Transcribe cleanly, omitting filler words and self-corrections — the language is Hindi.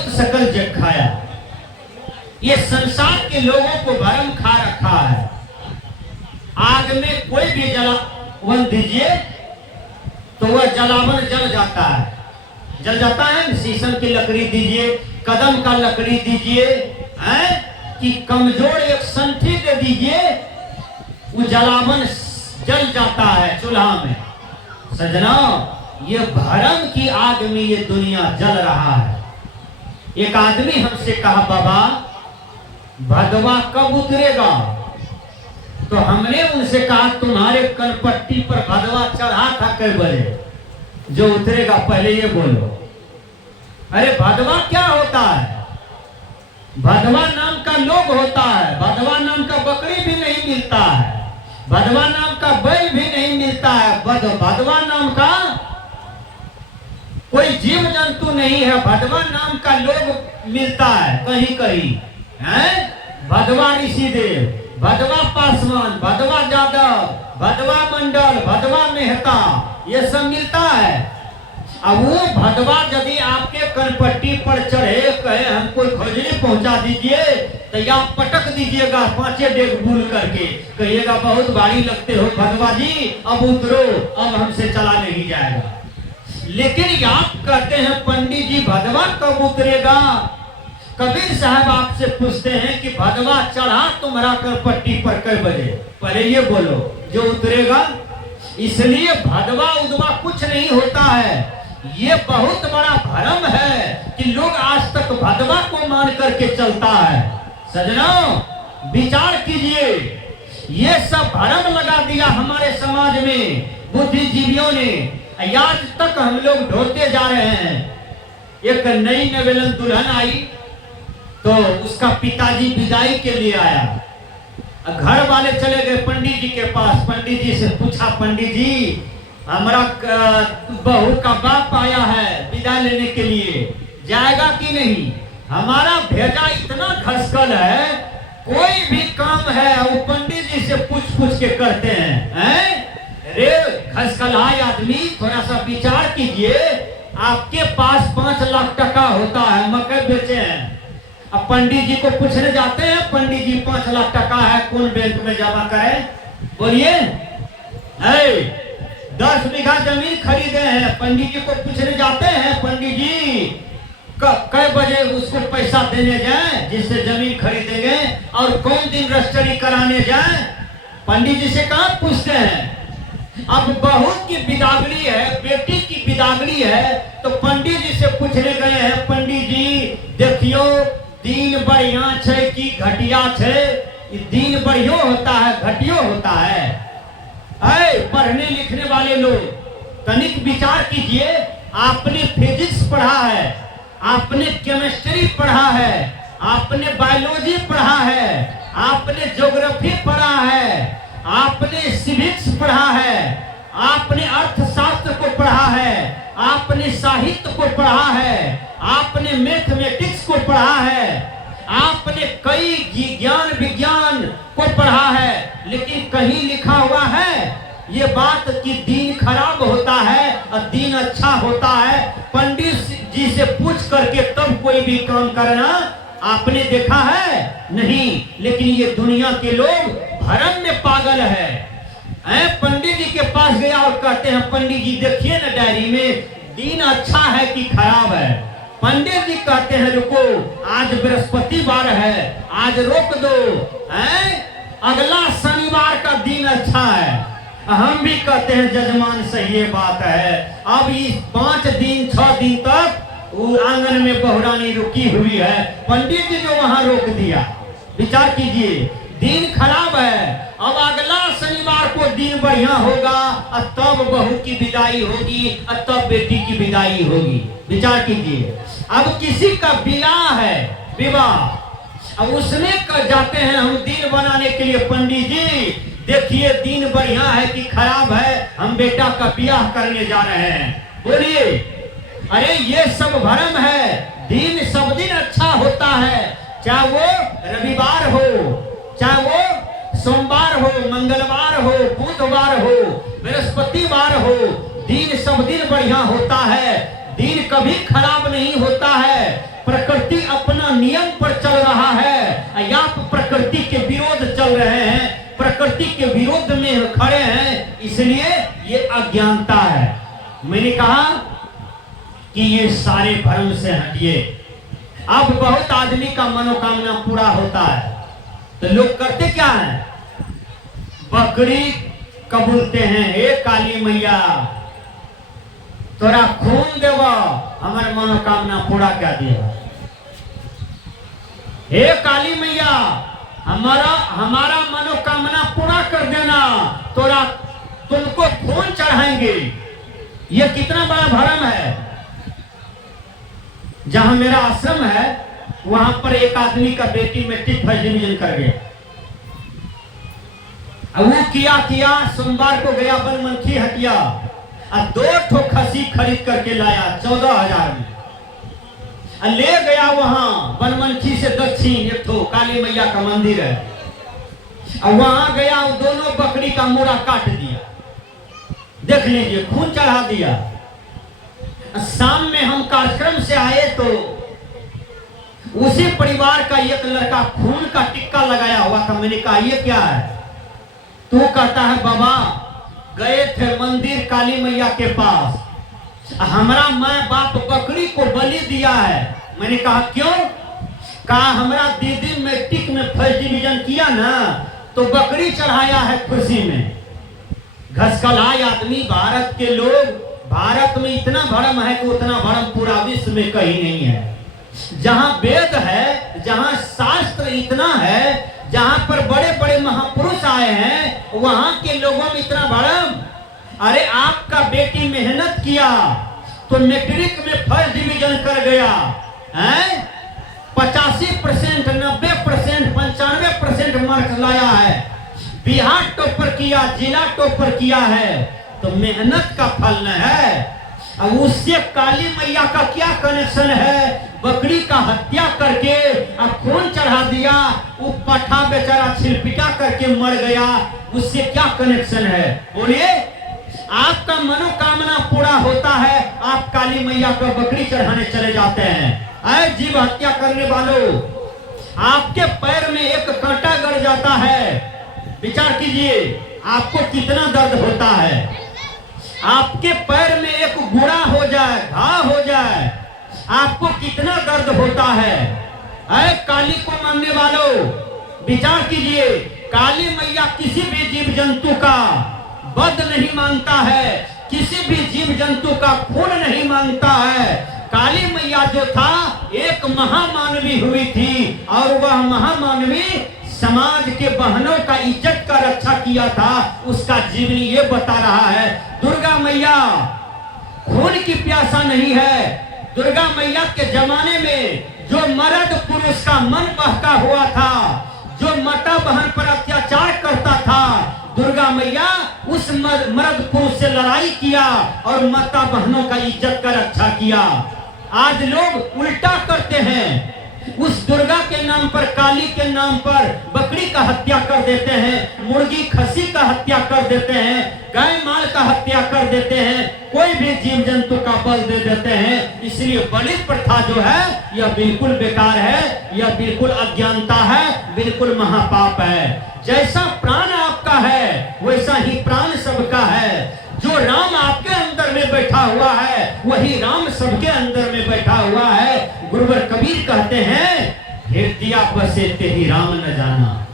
बहुत सकल जग खाया। ये संसार के लोगों को भरम खा रखा है। आग में कोई भी जलावन दीजिए तो वह जलावन जल जाता है, जल जाता है। शीशम की लकड़ी दीजिए, कदम का लकड़ी दीजिए, कि कमजोर एक संठी दे दीजिए, वो जलावन जल जाता है चूल्हा में। सजना, ये भरम की आग में ये दुनिया जल रहा है। एक आदमी हमसे कहा, बाबा भगवा कब उतरेगा? तो हमने उनसे कहा, तुम्हारे कनपट्टी पर भगवा चढ़ा था कई बजे, जो उतरेगा पहले ये बोलो। अरे भगवा क्या होता है? भगवा नाम का लोग होता है, भगवा नाम का बकरी भी नहीं मिलता है, भगवा नाम का बैल भी नहीं मिलता है, भगवा नाम का कोई जीव जंतु नहीं है। भगवा नाम का लोग मिलता है कहीं कहीं, है? भगवा ऋषिदेव, भगवा पासवान, भगवा यादव, भगवा मंडल, भगवा मेहता, ये सब मिलता है। अब वो भगवा यदि आपके कनपट्टी पर चढ़े, कहे हमको खोजली पहुंचा दीजिए, तो या पटक दीजिएगा 5 डेग भूल करके, कहिएगा बहुत भारी लगते हो भगवा जी, अब उतरो, अब हमसे चला नहीं जाएगा। लेकिन आप कहते हैं पंडित जी भगवा कब उतरेगा? कबीर साहब आपसे पूछते हैं कि भगवा चढ़ा तुम्हारा कनपट्टी पर कई बजे? पहले ये बोलो जो उतरेगा। इसलिए भगवा उदवा कुछ नहीं होता है। ये बहुत बड़ा भ्रम है कि लोग आज तक भगवा को मान करके चलता है। सजनों विचार कीजिए, ये सब भ्रम लगा दिया हमारे समाज में बुद्धिजीवियों ने। आज तक हम लोग ढोते जा रहे हैं। एक नई नवेलन दुल्हन आई तो उसका पिताजी विदाई के लिए आया, घर वाले चले गए पंडित जी के पास। पंडित जी से पूछा, पंडित जी हमारा बहू का बाप आया है विदाई लेने के लिए, जाएगा कि नहीं? हमारा भेजा इतना घसकल है, कोई भी काम है वो पंडित जी से पूछ के करते हैं। रे घसकलाए आदमी, थोड़ा सा विचार कीजिए। आपके पास 5 लाख टका होता है, मकई बेचे हैं, अब पंडित जी को पूछने जाते हैं, पंडित जी 5 लाख टका है, कौन बैंक में जमा करें? बोलिए। 10 बीघा जमीन खरीदे हैं, पंडित जी को पूछने जाते हैं, पंडित जी कई बजे उसको पैसा देने जाए जिससे जमीन खरीदेंगे, और कौन दिन रजिस्ट्री कराने जाए? पंडित जी से कहाँ पूछते हैं। अब बहू की बिदागड़ी है, बेटी की बिदागड़ी है, तो पंडित जी से पूछने गए हैं, पंडित जी देखियो दिन बढ़िया छे कि घटिया छे? दिन बढ़ियो होता है घटियो होता है? पढ़ने लिखने वाले लोग तनिक विचार कीजिए। आपने फिजिक्स पढ़ा है, आपने केमिस्ट्री पढ़ा है, आपने बायोलॉजी पढ़ा है, आपने ज्योग्राफी पढ़ा है, आपने सिविक्स पढ़ा है, आपने अर्थशास्त्र को पढ़ा है, आपने साहित्य को पढ़ा है, आपने मैथमेटिक्स को पढ़ा है, आपने कई ज्ञान विज्ञान को पढ़ा है, लेकिन कहीं लिखा हुआ है ये बात कि दिन खराब होता है और दिन अच्छा होता है? पंडित जी से पूछ करके तब कोई भी काम करना आपने देखा है? नहीं। लेकिन ये दुनिया के लोग भ्रम में पागल है। पंडित जी के पास गया और कहते हैं, पंडित जी देखिए ना डायरी में दिन अच्छा है कि खराब है? पंडित जी कहते हैं रुको, आज बृहस्पतिवार है, आज रोक दो, अगला शनिवार का दिन अच्छा है। हम भी कहते हैं जजमान सही ये बात है। अब इस 5 दिन 6 दिन तक आंगन में बहुरानी रुकी हुई है, पंडित जी ने वहां रोक दिया। विचार कीजिए, दिन खराब है, अब अगला शनिवार को दिन बढ़िया होगा और तब बहू की विदाई होगी और तब बेटी की विदाई होगी। विचार कीजिए, अब किसी का विवाह है, विवाह, अब उसमें जाते हैं हम दिन बनाने के लिए, पंडित जी देखिए दिन बढ़िया है कि खराब है, हम बेटा का ब्याह करने जा रहे हैं। बोलिए। अरे ये सब भ्रम है। दिन सब दिन अच्छा होता है, चाहे वो रविवार हो, चाहे वो सोमवार हो, मंगलवार हो, बुधवार हो, बृहस्पतिवार हो, दिन सब दिन बढ़िया होता है। दिन कभी खराब नहीं होता है। प्रकृति अपना नियम पर चल रहा है या आप प्रकृति के विरोध चल रहे हैं, प्रकृति के विरोध में खड़े हैं, इसलिए ये अज्ञानता है। मैंने कहा कि ये सारे भ्रम से हटिए। अब बहुत आदमी का मनोकामना पूरा होता है तो लोग करते क्या है, बकरी कबूलते हैं, हे काली मैया तोरा खून देव हमारे मनोकामना पूरा क्या दिया, हे काली मैया हमारा मनोकामना पूरा कर देना, तोरा तुमको खून चढ़ाएंगे। ये कितना बड़ा भ्रम है। जहां मेरा आश्रम है वहां पर एक आदमी का बेटी मैट्रिक फर्स्ट डिवीजन कर गया। वो किया सोमवार को गया बनमनखी हटिया और 2 ठो खसी खरीद करके लाया 14,000 में, ले गया वहां बनमनखी से दक्षिण एक ठो काली मैया का मंदिर है, और वहां गया वो दोनों बकरी का मुड़ा काट दिया। देख लीजिए, खून चढ़ा दिया। शाम में हम कार्यक्रम से आए तो उसी परिवार का एक लड़का खून का टिक्का लगाया हुआ था। मैंने कहा ये क्या है? तो कहता है बाबा गए थे मंदिर काली मैया के पास, हमारा माँ बाप बकरी को बलि दिया है। मैंने कहा क्यों? कहा हमारा दीदी मैट्रिक में फर्स्ट डिवीजन किया ना तो बकरी चढ़ाया है खुशी में। घसकलाए आदमी, भारत के लोग, भारत में इतना भ्रम है कि उतना भ्रम पूरा विश्व में कहीं नहीं है। जहां वेद है, जहां शास्त्र इतना है, जहां पर बड़े बड़े महापुरुष आए हैं, वहां के लोगों में इतना भ्रम। अरे आपका बेटी मेहनत किया तो मैट्रिक में फर्स्ट डिवीजन कर गया है, 85%, 90%, 95% मार्क्स लाया है, बिहार टॉपर किया, जिला टॉपर किया है, तो मेहनत का फल न है। अब उससे काली मैया का क्या कनेक्शन है? बकरी का हत्या करके अब खून चढ़ा दिया, वो पठा बेचारा छिलपिटा करके मर गया, उससे क्या कनेक्शन है? बोलिए। आपका मनोकामना पूरा होता है, आप काली मैया को बकरी चढ़ाने चले जाते हैं। अरे जीव हत्या करने वालों, आपके पैर में एक कांटा गड़ जाता है, विचार कीजिए आपको कितना दर्द होता है। आपके पैर में एक गुड़ा हो जाए, घाव हो जाए, आपको कितना दर्द होता है। अरे काली को मानने वालों, विचार कीजिए, काली मैया किसी भी जीव जंतु का वध नहीं मांगता है, किसी भी जीव जंतु का खून नहीं मांगता है। काली मैया जो था एक महामानवी हुई थी, और वह महामानवी समाज के बहनों का इज्जत का रक्षा किया था। उसका जीवनी ये बता रहा है, दुर्गा मैया खून की प्यासा नहीं है। दुर्गा मैया के जमाने में जो मर्द पुरुष का मन बहका हुआ था, जो माता बहन पर अत्याचार करता था, दुर्गा मैया उस मर्द पुरुष से लड़ाई किया और माता बहनों का इज्जत का रक्षा किया। आज लोग उल्टा करते हैं, उस दुर्गा के नाम पर, काली के नाम पर बकरी का हत्या कर देते हैं, मुर्गी खसी का हत्या कर देते हैं, गाय माल का हत्या कर देते हैं, कोई भी जीव जंतु का बल दे देते हैं। इसलिए बलि प्रथा जो है यह बिल्कुल बेकार है, यह बिल्कुल अज्ञानता है, बिल्कुल महापाप है। जैसा प्राण आपका है वैसा ही प्राण सबका है। जो राम आपके अंदर में बैठा हुआ है वही राम सबके अंदर में बैठा हुआ है। गुरुवर कबीर कहते हैं, हृदय बसे तेहि राम न जाना।